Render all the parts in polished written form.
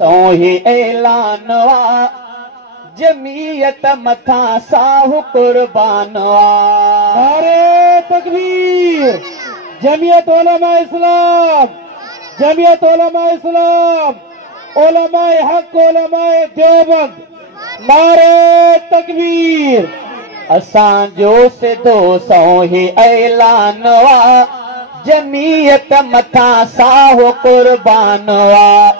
तो ही ऐलान वा जमीयत मथा साहु कुर्बान वा। नारे तकबीर। जमीयत उलमा इस्लाम, जमीयत उलमा इस्लाम, उलमाए हक, उलमाए देवबंद। नारे तकबीर। असां जो सिधो सो ही ऐलान वा जमीयत मथा साहु कुर्बान वा।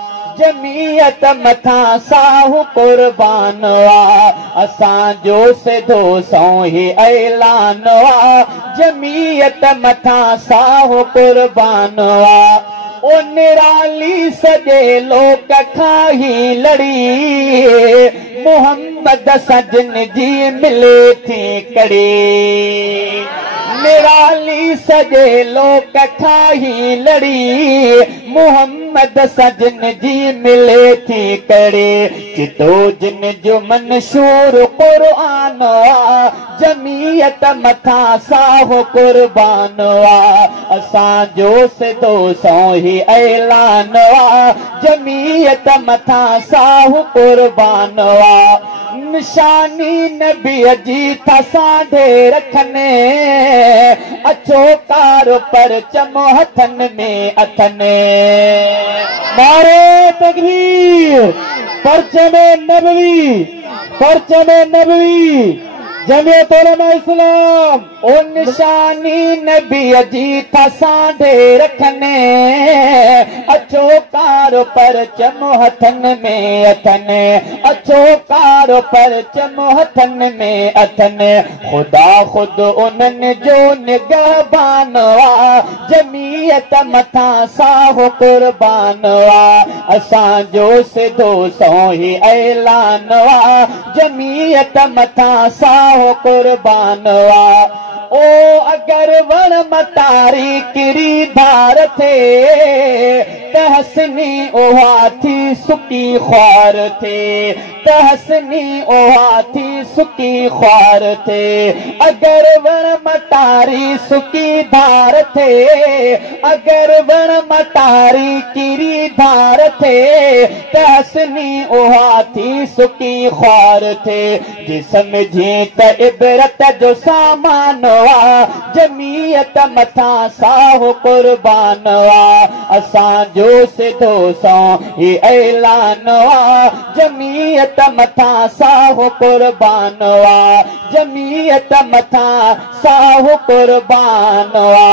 जमीयत मथा साहु कुर्बान वा। असां जो सिधो सो ही ऐलान वा जमीयत मथा साहु कुर्बान वा। ओ निराली सजे लोक खां ही लड़ी मोहम्मद सजन जी मिले थी कड़ी। निराली सजे लोक खां ही लड़ी मोहम्मद सजन जी मिले थी कड़ी। चितो जिन जो मंशूर कुरान जमीयत मथा साहु कुर्बान वा। असां जो सिधो सो ही ऐलान वा जमीयत मथा साहु कुर्बान वा। निशानी नबी जी था साढ़े रखने अचो कार पर चमो हथन में अथने। नारे तकबीर। परचमे नबवी, परचमे नबवी। जमीयत उलमा इस्लाम। ओ निशानी नबी जी था साढ़े रखने अचो कार पर चमो हथन में अथने। अचो कार पर चमो हथन में अथने। खुदा खुद उन्हनि जो निगहबान वा जमीयत मथा साहु कुर्बान वा। असां जो सिधो सो ही ऐलान वा जमीयत मथा साहु कुर्बान वा। ओ अगर वण मतारी किरी धार थे तहसनी ओहा थी सुकी ख्वार थे। तहसनी ओहा थी सुकी ख्वार थे। अगर वण मतारी सुकी धार थे, अगर वण मतारी किरी धार थे तहसनी ओहा थी सुकी ख्वार थे। जिसम जी त इबरत जो सामान वा जमीयत मथा साहु कुर्बान वा। असां जो सिधो सो ही ऐलान वा जमीयत मथा साहु कुर्बान वा। जमीयत मथा साहु कुर्बान वा।